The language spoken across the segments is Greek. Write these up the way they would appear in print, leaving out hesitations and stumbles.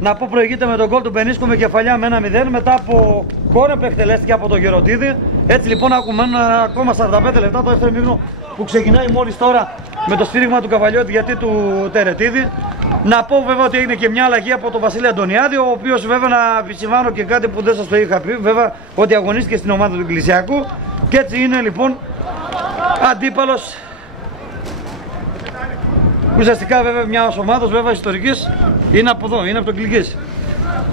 Να πω προηγείται με τον γκολ του Μπενίσκο με κεφαλιά με 1-0 μετά από κόρνερ που εκτελέστηκε από τον Γεροντίδη. Έτσι λοιπόν έχουμε ακόμα 45 λεπτά το δεύτερο ημίχρονο που ξεκινάει μόλις τώρα με το σφύριγμα του Καβαλιώτη γιατί του Τερετίδη. Να πω βέβαια ότι έγινε και μια αλλαγή από τον Βασίλη Αντωνιάδη, ο οποίος βέβαια να επισημάνω και κάτι που δεν σας το είχα πει, βέβαια ότι αγωνίστηκε στην ομάδα του Εκκλησιακού και έτσι είναι λοιπόν αντίπαλος ουσιαστικά βέβαια μια ομάδα βέβαια ιστορικής είναι από εδώ, είναι από τον Κλικής.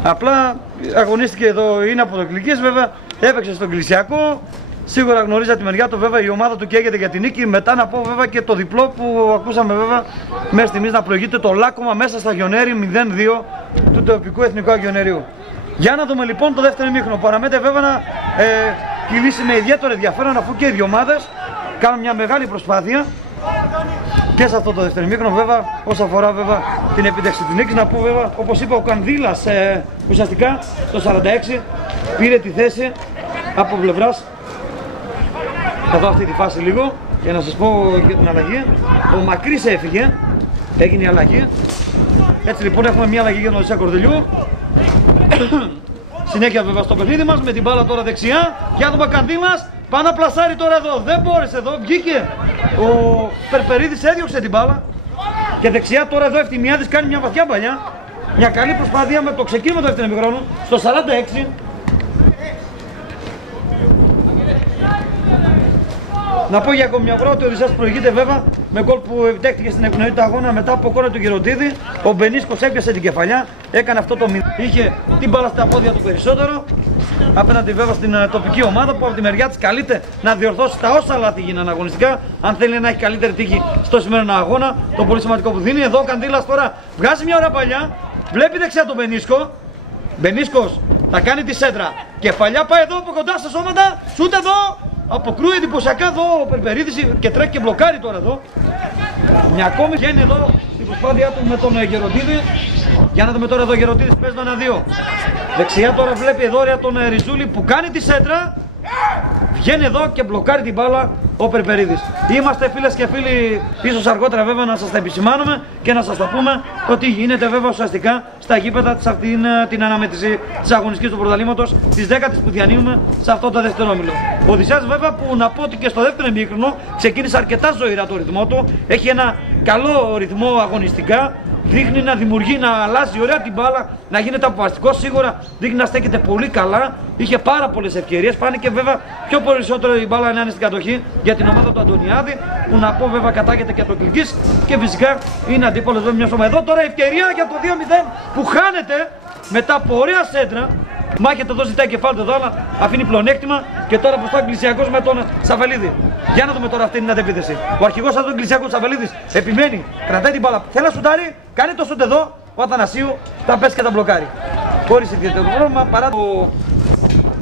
Απλά αγωνίστηκε εδώ, είναι από τον Κλικής βέβαια, έπαιξε στον Εκκλησιακό. Σίγουρα γνωρίζει από τη μεριά του βέβαια η ομάδα του καίγεται για την νίκη. Μετά να πω βέβαια και το διπλό που ακούσαμε βέβαια μέχρι στιγμής να προηγείται το λάκκωμα μέσα στα Αγιονέρη 0-2 του τοπικού εθνικού Αγιονερίου. Για να δούμε λοιπόν το δεύτερο ημίχρονο. Παραμένεται βέβαια να κυλήσει με ιδιαίτερο ενδιαφέρον αφού και οι δύο ομάδες κάνουν μια μεγάλη προσπάθεια και σε αυτό το δεύτερο ημίχρονο βέβαια όσον αφορά βέβαια την επίτευξη της νίκης. Να πω βέβαια όπως είπα ο Κανδύλας ουσιαστικά το 46 πήρε τη θέση από πλευράς. Θα δω αυτή τη φάση λίγο για να σας πω για την αλλαγή. Ο Μακρύς έφυγε, έγινε η αλλαγή. Έτσι λοιπόν έχουμε μια αλλαγή για τον Οδυσσέα Κορδελιού. Συνέχεια βέβαια στο παιχνίδι μας με την μπάλα τώρα δεξιά. Για τον Μακανδύλας, πάνω να πλασάρει τώρα εδώ. Δεν μπόρεσε εδώ, βγήκε. Ο Περπερίδης έδιωξε την μπάλα. Και δεξιά τώρα εδώ Ευτιμιάδης κάνει μια βαθιά παλιά. Μια καλή προσπάθεια με το ξεκίνημα του δεύτερου ημιχρόνου στο 46. Να πω για ακόμη μια φορά ότι ο Οδυσσέας προηγείται βέβαια με γκολ που επιτέχθηκε στην εκπνοή του αγώνα μετά από κόρνερ του Γεροντίδη. Ο Μπενίσκος έπιασε την κεφαλιά, έκανε αυτό το μηδέν. Είχε την μπάλα στα πόδια του περισσότερο. Απέναντι βέβαια στην τοπική ομάδα που από τη μεριά της καλείται να διορθώσει τα όσα λάθη γίνανε αγωνιστικά. Αν θέλει να έχει καλύτερη τύχη στο σημερινό αγώνα, το πολύ σημαντικό που δίνει. Εδώ ο Καντήλας τώρα βγάζει μια ωραία παλιά, βλέπει δεξιά τον Μπενίσκο. Μπενίσκος θα κάνει τη σέντρα. Κεφαλιά πάει εδώ από κοντά στα σώματα, σούτ εδώ. Αποκρούει εντυπωσιακά εδώ ο Περπερίδης και τρέχει και μπλοκάρει τώρα εδώ. Μια ακόμη βγαίνει εδώ στην προσπάθειά του με τον Γεροντίδη. Για να δούμε τώρα εδώ ο Γεροντίδης παίζει τον 1-2. Δεξιά τώρα βλέπει εδώ τον Ριζούλη που κάνει τη σέντρα. Βγαίνει εδώ και μπλοκάρει την μπάλα ο Περπερίδης. Είμαστε φίλες και φίλοι, ίσως αργότερα βέβαια να σας τα επισημάνουμε και να σας το πούμε ότι γίνεται βέβαια ουσιαστικά στα γήπεδα σε αυτήν την αναμέτρηση της αγωνιστικής του πρωταθλήματος της 10ης που διανύουμε σε αυτό το δεύτερο όμιλο. Ο Οδυσσέας βέβαια που να πω ότι και στο δεύτερο ημίχρονο ξεκίνησε αρκετά ζωηρά το ρυθμό του, έχει ένα καλό ρυθμό αγωνιστικά. Δείχνει να δημιουργεί, να αλλάζει ωραία την μπάλα, να γίνεται αποφασιστικό. Σίγουρα δείχνει να στέκεται πολύ καλά. Είχε πάρα πολλές ευκαιρίες. Φάνηκε βέβαια πιο περισσότερο η μπάλα να είναι στην κατοχή για την ομάδα του Αντωνιάδη. Που να πω βέβαια κατάγεται και το Κλικής. Και φυσικά είναι αντίπαλος βέβαια μια ομάδα. Εδώ τώρα η ευκαιρία για το 2-0 που χάνεται μετά από ωραία σέντρα. Μάχεται εδώ, ζητάει κεφάλι εδώ, αλλά αφήνει πλεονέκτημα. Και τώρα μπροστά ο Εκκλησιακός με τον Σαβελίδη. Για να δούμε τώρα αυτή την αντεπίθεση. Ο αρχηγός αυτού του Εκκλησιακού Σαβελίδης επιμένει, κρατάει την μπάλα. Θέλει να σουτάρει, κάνει το σουτ εδώ. Ο Αθανασίου τα πέσει και τα μπλοκάρει. Χωρίς ιδιαίτερο πρόβλημα παρά το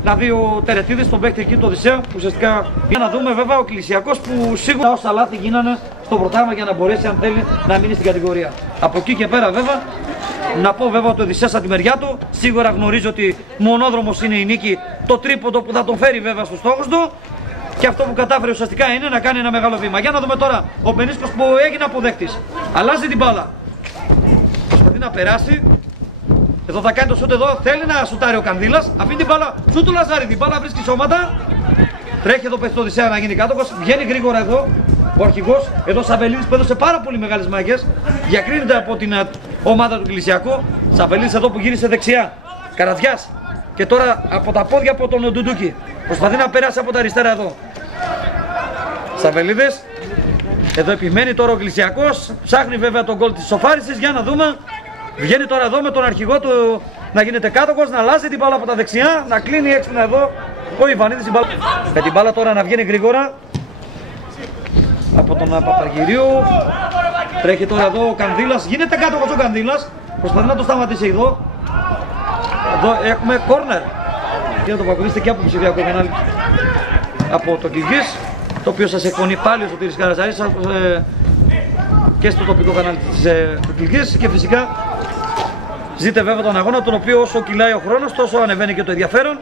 να δει ο Τερετίδης τον παίκτη εκεί του Οδυσσέα. Που ουσιαστικά για να δούμε βέβαια ο Εκκλησιακός που σίγουρα όσα λάθη γίνανε στο πρωτάθλημα για να μπορέσει αν θέλει να μείνει στην κατηγορία. Από εκεί και πέρα βέβαια. Να πω βέβαια ότι ο Οδυσσέας από τη μεριά του σίγουρα γνωρίζει ότι μονόδρομος είναι η νίκη, το τρίποντο που θα τον φέρει βέβαια στους στόχους του και αυτό που κατάφερε ουσιαστικά είναι να κάνει ένα μεγάλο βήμα. Για να δούμε τώρα ο Μπενίσκος που έγινε αποδέκτης. Αλλάζει την μπάλα. Προσπαθεί να περάσει. Εδώ θα κάνει το σούτ εδώ. Θέλει να σουτάρει ο Κανδύλας. Αφήνει την μπάλα. Σούτ του Λαζάρη. Την μπάλα βρίσκει σώματα. Τρέχει εδώ πέφτει το Οδυσσέα να γίνει κάτοχος. Βγαίνει γρήγορα εδώ ο αρχηγός. Εδώ Σαβελίδης που έδωσε πάρα πολύ μεγάλες μάχες. Διακρίνεται από την ομάδα του Εκκλησιακού. Σαβελίδης εδώ που γύρισε δεξιά. Καρατζιάς. Και τώρα από τα πόδια από τον Ντουντούκι. Προσπαθεί να περάσει από τα αριστερά εδώ. Σαβελίδης. Εδώ επιμένει τώρα ο Εκκλησιακός. Ψάχνει βέβαια τον γκολ της σοφάρισης. Για να δούμε. Βγαίνει τώρα εδώ με τον αρχηγό του να γίνεται κάτοχος. Να αλλάζει την μπάλα από τα δεξιά. Να κλείνει έξυπνα εδώ ο Ιβανίδης την μπάλα. Με την μπάλα τώρα να βγαίνει γρήγορα από τον Παπαγυρίου. Τρέχει τώρα εδώ ο Κανδύλας. Γίνεται κάτοχος ο Κανδύλας. Προσπαθεί να το σταματήσει εδώ. Εδώ έχουμε κόρνερ. Και να το παρακολουθήσετε και από το ψηφιακό κανάλι από το Κλικής, το οποίο σας εκπονεί πάλι ο Σωτήρης Καραζαρής και στο τοπικό κανάλι του Κλικής. Και φυσικά ζείτε βέβαια τον αγώνα, τον οποίο όσο κυλάει ο χρόνος τόσο ανεβαίνει και το ενδιαφέρον.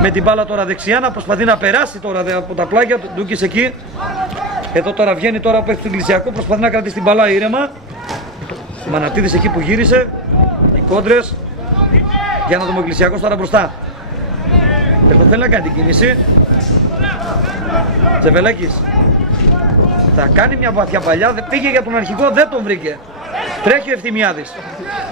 Με την μπάλα τώρα δεξιά να προσπαθεί να περάσει τώρα από τα πλάγια του Ντούκης εκεί. Εδώ τώρα βγαίνει τώρα από του Εκκλησιακού, προσπαθεί να κρατήσει την μπάλα ήρεμα. Μανατίδης εκεί που γύρισε. κόντρες. Για να δούμε ο Εκκλησιάκος τώρα μπροστά. Εδώ θέλει να κάνει την κίνηση. Τσεβελέκης θα κάνει μια βαθιά παλιά, πήγε για τον αρχικό, δεν τον βρήκε. Τρέχει ο Ευθυμιάδης.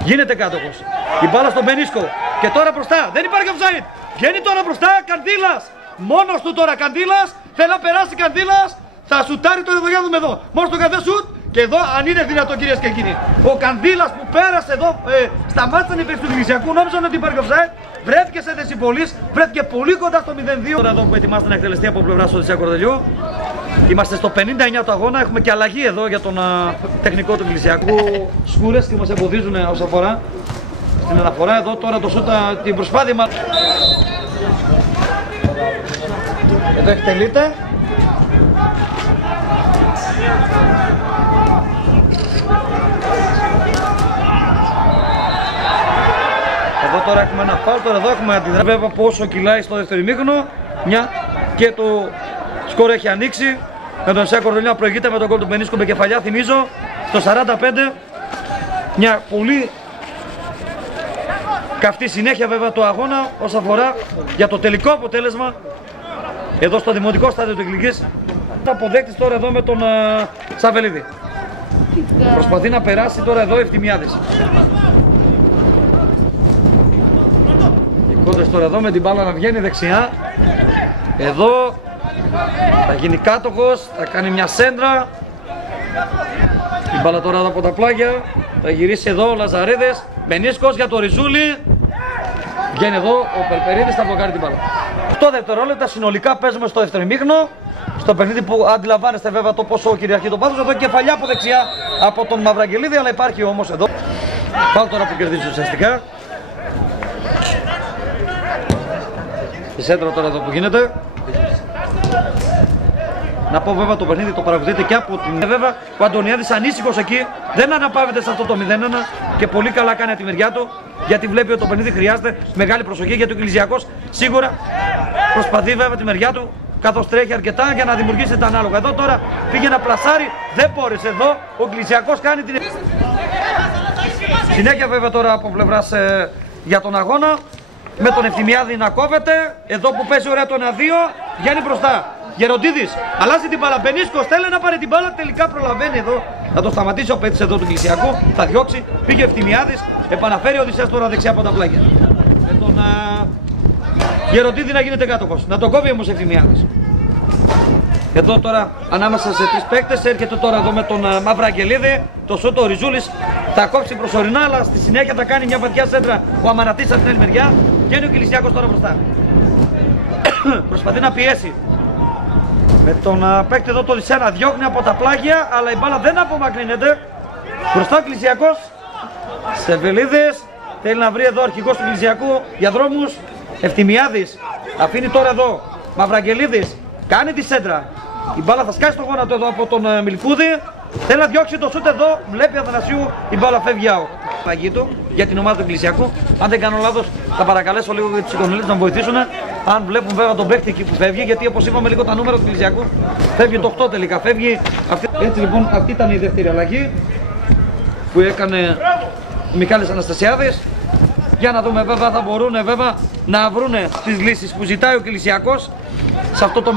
Γίνεται κάτοχος. Η μπάλα στον Μπενίσκο. Και τώρα μπροστά. Δεν υπάρχει offside. Βγαίνει τώρα μπροστά. Καντήλας. Μόνος του τώρα Καντήλας. Θέλει να περάσει Καντήλας. Θα σουτάρει τώρα εδώ, για να δούμε εδώ. Μόνος του καθένα σουτ. Και εδώ, αν είναι δυνατόν, κυρίες και κύριοι, ο Καντήλας που πέρασε εδώ, σταμάτησαν οι παίκτες του Εκκλησιάκου. Νόμιζαν ότι υπάρχει offside. Βρέθηκε σε θέση πωλής. Βρέθηκε πολύ κοντά στο 0-2. Τώρα εδώ που ετοιμάζεται να εκτελεστεί από πλευράς του Οδυσσέα Κορδελιού. Είμαστε στο 59 του αγώνα. Έχουμε και αλλαγή εδώ για τον τεχνικό του Εκκλησιάκου. Σκούρες και μας εμποδίζουν όσον αφορά στην αναφορά. Εδώ τώρα το σούτα την προσπάθεια μας. Εδώ εκτελείται. Εδώ τώρα έχουμε ένα φάουλ, τώρα εδώ έχουμε αντιδράσει. Βέβαια πόσο κυλάει στο δεύτερο ημίχρονο. Μια και το σκορ έχει ανοίξει. Με τον Οδυσσέα Κορδελιού να προηγείται με τον γκολ του Μπενίσκο με κεφαλιά. Θυμίζω στο 45. Μια πολύ καυτή συνέχεια βέβαια το αγώνα όσον αφορά για το τελικό αποτέλεσμα εδώ στο δημοτικό στάδιο του Εκκλικής. Αποδέκτης τώρα εδώ με τον Σαβελίδη. Προσπαθεί να περάσει τώρα εδώ Ευθυμιάδης. Οι κόντρες τώρα εδώ με την μπάλα να βγαίνει δεξιά. Εδώ θα γίνει κάτοχος, θα κάνει μια σέντρα. Η μπάλα τώρα εδώ από τα πλάγια. Θα γυρίσει εδώ ο Λαζαρίδης. Μπενίσκος για το Ριζούλη. Βγαίνει εδώ ο Περπερίδης, θα βγάλει την μπάλα. 8 δευτερόλεπτα συνολικά παίζουμε στο δεύτερο ημίχρονο. Στο παιχνίδι που αντιλαμβάνεστε βέβαια το πόσο κυριαρχεί το πάθος. Εδώ κεφαλιά από δεξιά από τον Μαυραγγελίδη, αλλά υπάρχει όμως εδώ. Πάω τώρα που κερδίζει ουσιαστικά. Η σέντρα τώρα εδώ που γίνεται. Να πω βέβαια το παιχνίδι το παρακολουθείτε και από την. Βέβαια ο Αντωνιάδης ανήσυχος εκεί, δεν αναπαύεται σε αυτό το 0-1 και πολύ καλά κάνει τη μεριά του, γιατί βλέπει ότι το παιχνίδι χρειάζεται μεγάλη προσοχή, γιατί ο Εκκλησιάκος σίγουρα προσπαθεί βέβαια τη μεριά του καθώς τρέχει αρκετά για να δημιουργήσει τα ανάλογα. Εδώ τώρα πήγε να πλασάρει, δεν μπόρεσε εδώ, ο Εκκλησιάκος κάνει την. Συνέχεια βέβαια τώρα από πλευράς για τον αγώνα με τον Ευθυμιάδη να κόβεται. Εδώ που παίζει ωραία το 1-2 βγαίνει μπροστά. Γεροντίδης αλλάζει την μπάλα. Μπενίσκος θέλει να πάρει την μπάλα. Τελικά προλαβαίνει εδώ. Θα το σταματήσει ο παίκτης εδώ του Εκκλησιάκου. Θα διώξει. Πήγε Ευθυμιάδης. Επαναφέρει ο Οδυσσέας τώρα δεξιά από τα πλάγια. Με τον Γεροντίδη να γίνεται κάτοχος. Να τον κόβει όμως Ευθυμιάδης. Εδώ τώρα ανάμεσα σε τρεις παίκτες έρχεται τώρα εδώ με τον Μαυραγγελίδη. Το σούτο ο Ριζούλης θα κόψει προσωρινά, αλλά στη συνέχεια θα κάνει μια βαθιά σέντρα ο Αμανατής από την άλλη μεριά. Βγαίνει ο Εκκλησιάκος τώρα μπροστά. Προσπαθεί να πιέσει. Με τον παίκτη εδώ το Οδυσσέα να διώχνει από τα πλάγια, αλλά η μπάλα δεν απομακρύνεται. Μπροστά ο Εκκλησιάκος. Σεβελίδης θέλει να βρει εδώ αρχηγός του Εκκλησιάκου για δρόμους. Ευθυμιάδης αφήνει τώρα εδώ. Μαυραγγελίδης κάνει τη σέντρα. Η μπάλα θα σκάσει στο γόνατο εδώ από τον Μιλκούδη. Θέλει να διώξει το σούτ εδώ. Βλέπει Αθανασίου. Η μπάλα φεύγει out. Παγί του για την ομάδα του Εκκλησιάκου. Αν δεν κάνω λάθος, θα παρακαλέσω λίγο για τους οικονομικούς να βοηθήσουν. Αν βλέπουν βέβαια τον παίκτη εκεί που φεύγει, γιατί όπως είπαμε λίγο τα νούμερα του Εκκλησιάκου, φεύγει το 8 τελικά. Φεύγει αυτή. Έτσι λοιπόν αυτή ήταν η δεύτερη αλλαγή που έκανε ο Μιχάλης Αναστασιάδης. Για να δούμε βέβαια, θα μπορούν βέβαια να βρουν τις λύσεις που ζητάει ο Εκκλησιάκος σε αυτό το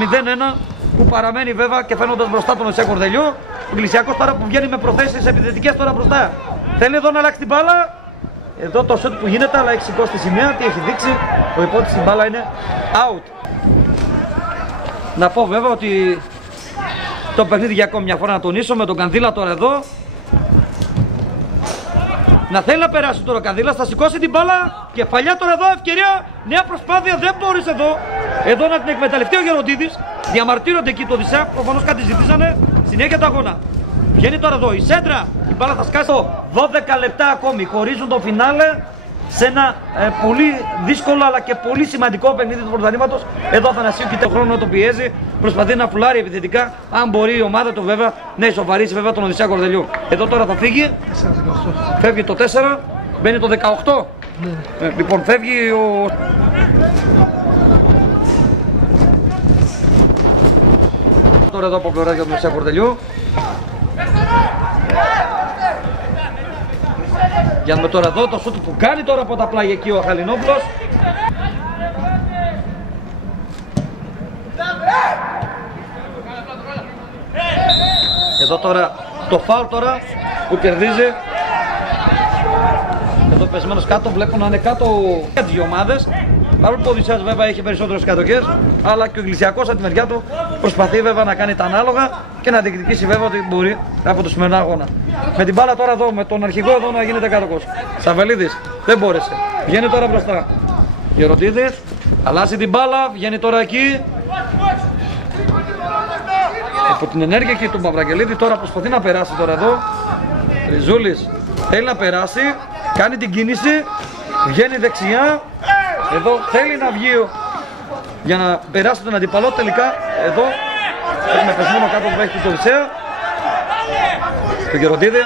0-1 που παραμένει βέβαια και φαίνοντας μπροστά τον Οδυσσέα Κορδελιού. Ο Εκκλησιάκος τώρα που βγαίνει με προθέσεις επιθετικές τώρα μπροστά. Θέλει εδώ να αλλάξει την μπάλα. Εδώ το σούτ που γίνεται, αλλά έχει σηκώσει τη σημαία. Τι έχει δείξει, ο υπότιτλος η μπάλα είναι out. Να πω βέβαια ότι το παιχνίδι για ακόμη μια φορά να τονίσω με τον Κανδύλα τώρα εδώ. Να θέλει να περάσει τώρα ο Κανδύλας, θα σηκώσει την μπάλα. Κεφαλιά τώρα εδώ, ευκαιρία. Νέα προσπάθεια, δεν μπορείς εδώ. Εδώ να την εκμεταλλευτεί ο Γεροντίδης. Διαμαρτύρονται εκεί το Οδυσσέα, προφανώς κάτι ζητήσανε. Συνέχεια το αγώνα. Βγαίνει τώρα εδώ η σέντρα. Η μπάλα θα σκάσει. 12 λεπτά ακόμη χωρίζουν το φινάλε σε ένα πολύ δύσκολο αλλά και πολύ σημαντικό παιχνίδι του πρωταθλήματος. Εδώ ο Αθανασίου κοιτάει τον χρόνο να το πιέζει. Προσπαθεί να φουλάρει επιθετικά. Αν μπορεί η ομάδα του βέβαια να ισοφαρίσει βέβαια τον Οδυσσέα Κορδελιού. Εδώ τώρα θα φύγει. Φεύγει το 4. Μπαίνει το 18. Λοιπόν φεύγει ο. Τώρα εδώ από πλευρά για τον Οδυσσέα Κορδελιού. Για να δούμε τώρα εδώ το σούτ που κάνει τώρα από τα πλάγια εκεί ο Χαλινόπουλος. Εδώ τώρα το φάουλ τώρα που κερδίζει. Εδώ πεσμένος κάτω, βλέπω να είναι κάτω για τις δύο ομάδες. Παρόλο που ο Οδυσσέας βέβαια έχει περισσότερες κατοχές, αλλά και ο Εκκλησιακός από τη μεριά του προσπαθεί βέβαια να κάνει τα ανάλογα και να διεκδικήσει βέβαια ότι μπορεί από το σημερινό αγώνα. Με την μπάλα τώρα εδώ, με τον αρχηγό εδώ να γίνεται κάτοχος. Σαββελίδης δεν μπόρεσε. Βγαίνει τώρα μπροστά. Γεροντίδης, αλλάζει την μπάλα, βγαίνει τώρα εκεί. Από την ενέργεια εκεί του Μαυραγγελίδη τώρα προσπαθεί να περάσει τώρα εδώ. Ριζούλης θέλει να περάσει, κάνει την κίνηση, βγαίνει δεξιά. Εδώ θέλει να βγει για να περάσει τον αντιπαλό. Τελικά εδώ έχουμε πεσμένο κάτω που έχει το Οδυσσέα, το Γεροντίδη.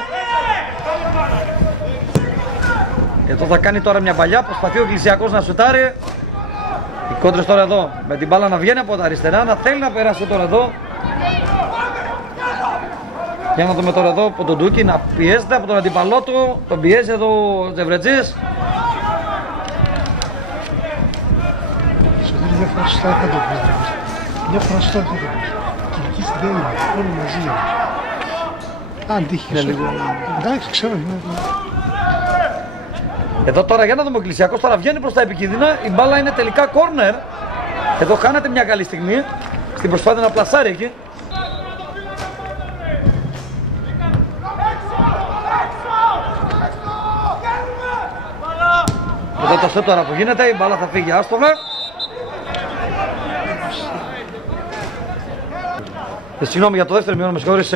Εδώ θα κάνει τώρα μια παλιά, προσπαθεί ο Εκκλησιακός να σουτάρει. Οι κόντρες τώρα εδώ με την μπάλα να βγαίνει από τα αριστερά, να θέλει να περάσει τώρα εδώ. Για να δούμε τώρα εδώ από τον Ντούκι να πιέζεται από τον αντιπαλό του, τον πιέζει εδώ ο Τζεβρετζής. Μια φορά σωστά θα το πεις. Μια φορά σωστά θα το πεις. Και εκεί στην τέλεια, όλοι μαζί. Αν τύχει και λίγο. Εντάξει, ξέρω. Εδώ τώρα για να δούμε ο Εκκλησιακός τώρα βγαίνει προς τα επικίνδυνα. Η μπάλα είναι τελικά corner. Εδώ χάνεται μια καλή στιγμή στην προσπάθεια να πλασάρει εκεί. Εδώ το σετ τώρα που γίνεται, η μπάλα θα φύγει άστοχα. Συγγνώμη για το δεύτερο μειώνω, με συγχωρείς,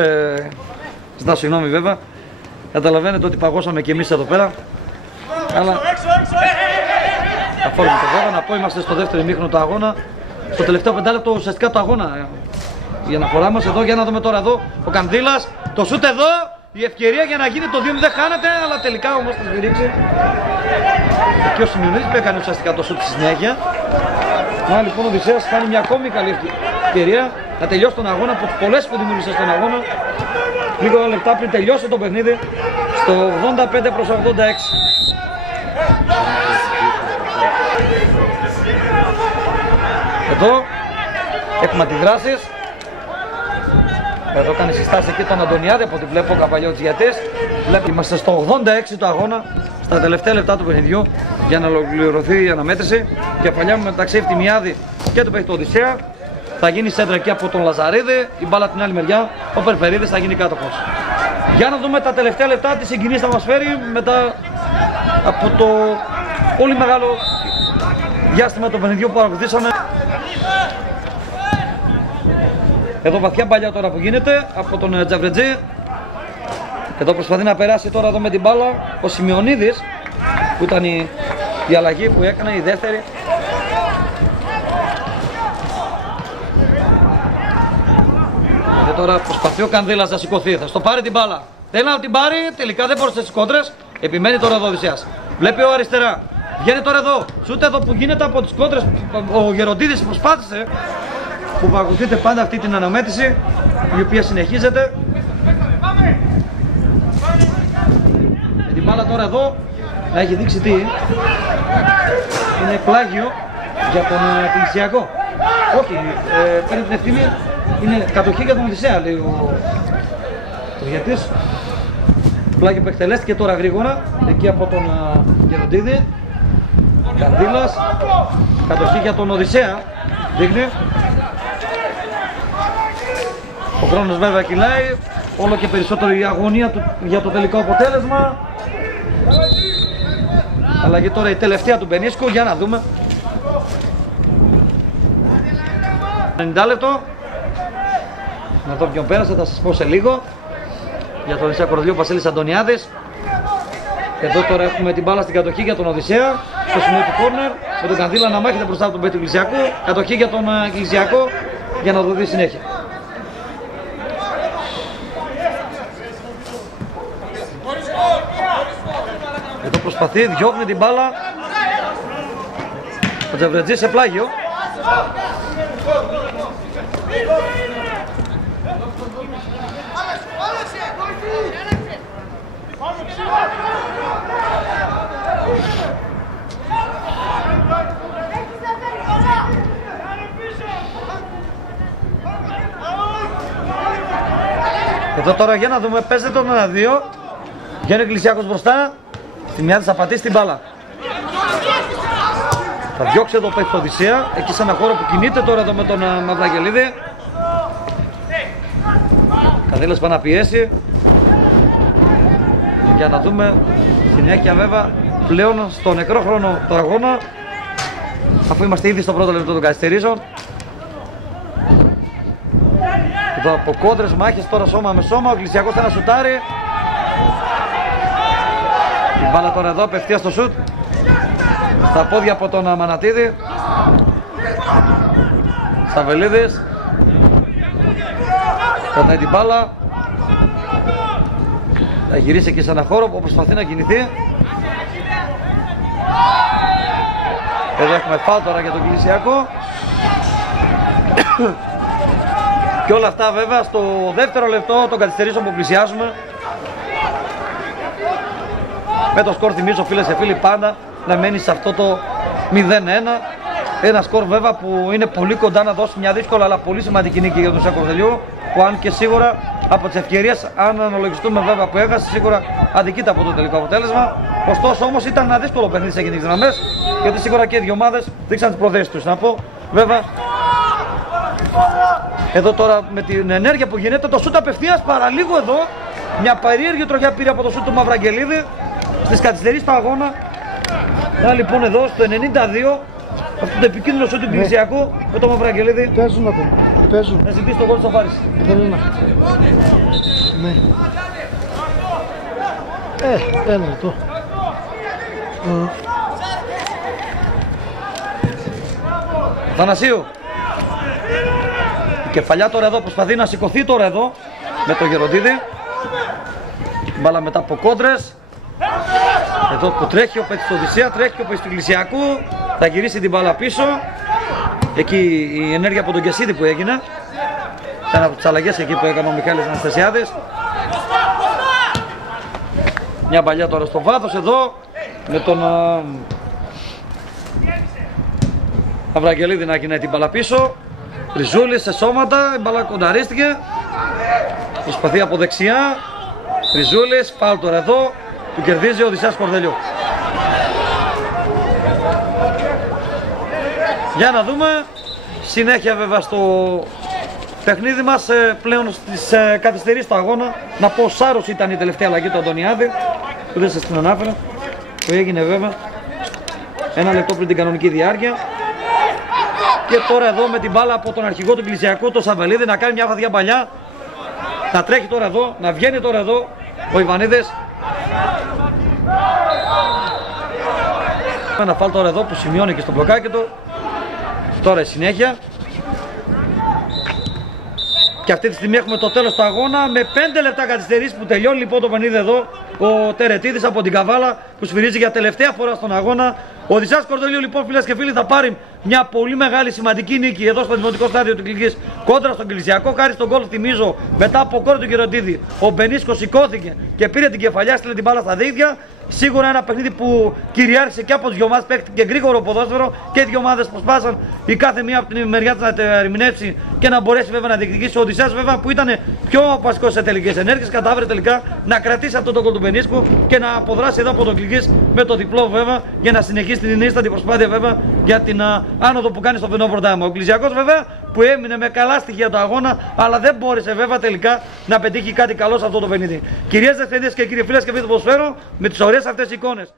ζητάω συγγνώμη βέβαια. Καταλαβαίνετε ότι παγώσαμε και εμείς εδώ πέρα. Αλλά αφόρουμε το βέβαια, να πω είμαστε στο δεύτερο ημίχρονο του αγώνα. Στο τελευταίο πεντάλεπτο ουσιαστικά του αγώνα. Η αναφορά μας εδώ, για να δούμε τώρα εδώ ο Κανδύλας. Το σούτ εδώ, η ευκαιρία για να γίνει το 2-0 δεν χάνεται, αλλά τελικά όμως θα σφυρίξει. Εκεί ο Σιμεωνίδης που έκανε ουσιαστικά το σούτ στη συνέχεια. Να λοιπόν ο Οδυσσέας κάνει μια ακόμη καλή ευκαιρία να τελειώσει τον αγώνα από τις πολλές που δημιούργησε στον αγώνα. Λίγα λεπτά πριν τελειώσει το παιχνίδι στο 85 προς 86. Εδώ έχουμε αντιδράσεις. Εδώ κάνει συστάσεις εκεί τον Αντωνιάδη από ό,τι βλέπω ο Καβαλιώτης. Είμαστε στο 86 του αγώνα, στα τελευταία λεπτά του παιχνιδιού για να ολοκληρωθεί η αναμέτρηση. Κεφαλιά μεταξύ Ευτιμιάδη και του παίχτη του Οδυσσέα. Θα γίνει σέντρα εκεί από τον Λαζαρίδη, η μπάλα την άλλη μεριά, ο Περφερίδης θα γίνει κάτοχος. Για να δούμε τα τελευταία λεπτά τι συγκινήσεις θα μας φέρει μετά από το πολύ μεγάλο διάστημα του παιχνιδιού που παρακολουθήσαμε. Εδώ βαθιά παλιά τώρα που γίνεται από τον Τζαβρετζή. Εδώ προσπαθεί να περάσει τώρα εδώ με την μπάλα ο Σιμεωνίδης, που ήταν η αλλαγή που έκανε, η δεύτερη. Και τώρα προσπαθεί ο Κανδύλας να σηκωθεί, θα στο πάρει την μπάλα. Θέλει να την πάρει, τελικά δεν μπορούσε στις κόντρες. Επιμένει τώρα εδώ ο Οδυσσέας. Βλέπει ο αριστερά. Βγαίνει τώρα εδώ. Σούτε εδώ που γίνεται από τις κόντρες. Ο Γεροντίδης προσπάθησε. Που παρακολουθείτε πάντα αυτή την αναμέτρηση, η οποία συνεχίζεται. Με την μπάλα τώρα εδώ να έχει δείξει τι. Είναι πλάγιο για τον Εκκλησιακό. Όχι, παίρνει την ευθύνη. Είναι κατοχή για τον Οδυσσέα, λέει ο τριγετής. Πλάγιο που εκτελέστηκε τώρα γρήγορα, εκεί από τον Γεροντίδη. Κανδύλας, κατοχή για τον Οδυσσέα, δείχνει. Ο χρόνος βέβαια κυλάει, όλο και περισσότερο η αγωνία του για το τελικό αποτέλεσμα. Αλλαγή τώρα η τελευταία του Μπενίσκου, για να δούμε. 90 λεπτό. Να δω ποιον πέρασε, θα σας πω σε λίγο. Για τον Οδυσσέα Κοροδιού, Βασίλης Αντωνιάδης. Εδώ τώρα έχουμε την μπάλα στην κατοχή για τον Οδυσσέα, στο σημείο του κόρνερ, με τον Κανδύλα να μάχεται μπροστά από τον παίκτη του Εκκλησιακού. Κατοχή για τον Εκκλησιακό, για να δοθεί συνέχεια. Εδώ προσπαθεί, διώχνει την μπάλα. Ο Τζαβρετζής σε πλάγιο. Εδώ τώρα για να δούμε, παίζεται τον 1-2. Βγαίνει ο Εκκλησιάκος μπροστά. Στη μια της θα πατήσει την μπάλα. Θα διώξει εδώ παίχτη το Οδυσσέα, εκεί σε ένα χώρο που κινείται τώρα εδώ με τον Μαυραγγελίδη. Καδίλας πάει να πιέσει. Για να δούμε συνέχεια βέβαια πλέον στο νεκρό χρόνο του αγώνα, αφού είμαστε ήδη στο πρώτο λεπτό των καθυστερήσεων. Εδώ από κόντρες μάχες τώρα σώμα με σώμα, ο Εκκλησιάκος θα να σουτάρει. Η μπάλα τώρα εδώ απευθεία στο σουτ. Στα πόδια από τον Μανατίδη. Σαβελίδης. Κρατάει την μπάλα. Θα γυρίσει εκεί σε ένα χώρο που προσπαθεί να κινηθεί. Εδώ έχουμε φάουλ τώρα για τον Εκκλησιάκο. Και όλα αυτά βέβαια στο δεύτερο λεπτό των καθυστερήσεων που πλησιάζουμε. Με το σκορ, θυμίζω φίλες και φίλοι, πάντα να μένει σε αυτό το 0-1. Ένα σκορ βέβαια που είναι πολύ κοντά να δώσει μια δύσκολη αλλά πολύ σημαντική νίκη για τον Οσία Κορδελιού, που αν και σίγουρα από τις ευκαιρίες, αν αναλογιστούμε βέβαια που έχασε, σίγουρα αδικείται από το τελικό αποτέλεσμα. Ωστόσο όμως ήταν ένα δύσκολο παιχνίδι σε γενικές γραμμές, γιατί σίγουρα και οι δύο ομάδες δείξαν τις προθέσεις τους. Να πω βέβαια εδώ τώρα με την ενέργεια που γίνεται, το σούτ απευθείας παραλίγο εδώ. Μια περίεργη τροχιά πήρε από το σούτ του Μαυραγγελίδη στις καθυστερήσεις του αγώνα. Να λοιπόν εδώ στο 92, αυτό το επικίνδυνο σούτ του Εκκλησιάκου με τον Μαυραγγελίδη. Παίζουν ακόμα. Παίζουν. Να ζητήσει τον γκολ στο Φάρης. Θέλω να. Ναι. Ένα λεπτό. Θανασίου. Η κεφαλιά τώρα εδώ προσπαθεί να σηκωθεί τώρα εδώ με τον Γεροντίδη. Μπάλα μετά από κόντρες. Εδώ που τρέχει ο παίκτης του Οδυσσέα, τρέχει και ο παίκτης του Εκκλησιάκου. Θα γυρίσει την μπάλα πίσω. Εκεί η ενέργεια από τον Κεσίδη που έγινε. Ήταν από τις αλλαγές εκεί που έκανε ο Μιχάλης Αναστασιάδης. Μια παλιά τώρα στο βάθος εδώ με τον Αβραγγελίδη να κινάει την μπάλα πίσω. Ριζούλης σε σώματα, η μπάλα κονταρίστηκε. Προσπαθεί από δεξιά. Ριζούλης, φάουλ τώρα εδώ. Του κερδίζει ο Οδυσσέας Κορδελιού. Για να δούμε συνέχεια βέβαια στο παιχνίδι μας, πλέον στις καθυστερήσεις του αγώνα. Να πω ο Σάρος ήταν η τελευταία αλλαγή του Αντωνιάδη, που δεν σας την ανάφερα, που έγινε βέβαια ένα λεπτό πριν την κανονική διάρκεια. Και τώρα εδώ με την μπάλα από τον αρχηγό του Εκκλησιάκου, τον Σαβελίδη, να κάνει μια βαθιά παλιά. Να τρέχει τώρα εδώ, να βγαίνει τώρα εδώ ο Ιβανίδης. Ένα φάουλ τώρα εδώ που σημειώνει και στο μπλοκάκι του. Τώρα η συνέχεια. Και αυτή τη στιγμή έχουμε το τέλος του αγώνα με 5 λεπτά καθυστερήσεις που τελειώνει λοιπόν το παιχνίδι εδώ. Ο Τερετίδης από την Καβάλα που σφυρίζει για τελευταία φορά στον αγώνα. Ο Οδυσσέας Κορδελιού λοιπόν, φίλες και φίλοι, θα πάρει μια πολύ μεγάλη σημαντική νίκη εδώ στο δημοτικό στάδιο του Κλικής κόντρα στον Εκκλησιάκο. Χάρη στον γκολ, θυμίζω, μετά από κόρη του Γεροντίδη, ο Μπενίσκος σηκώθηκε και πήρε την κεφαλιά, στείλε την μπάλα στα δίχτυα. Σίγουρα ένα παιχνίδι που κυριάρχησε και από τις δυο ομάδες, παίχτηκε γρήγορο ποδόσφαιρο και οι δυο ομάδες προσπάθησαν η κάθε μία από την μεριά της να τα ερμηνεύσει και να μπορέσει βέβαια να διεκδικήσει. Ο Οδυσσέας βέβαια που ήταν πιο βασικός σε τελικές ενέργειες, κατάφερε τελικά να κρατήσει αυτό το γκολ του Μπενίσκου και να αποδράσει εδώ από τον Κλικής με το διπλό βέβαια για να συνεχίσει την ίστατη προσπάθεια βέβαια για την άνοδο που κάνει στο φαινό πρωτάθλημα. Ο Εκκλησιάκος βέβαια που έμεινε με καλά στοιχεία το αγώνα, αλλά δεν μπόρεσε βέβαια τελικά να πετύχει κάτι καλό σε αυτό το παιχνίδι. Κυρίες και κύριοι, φίλες και φίλοι του ποδοσφαίρου, με τις ωραίες αυτές εικόνες.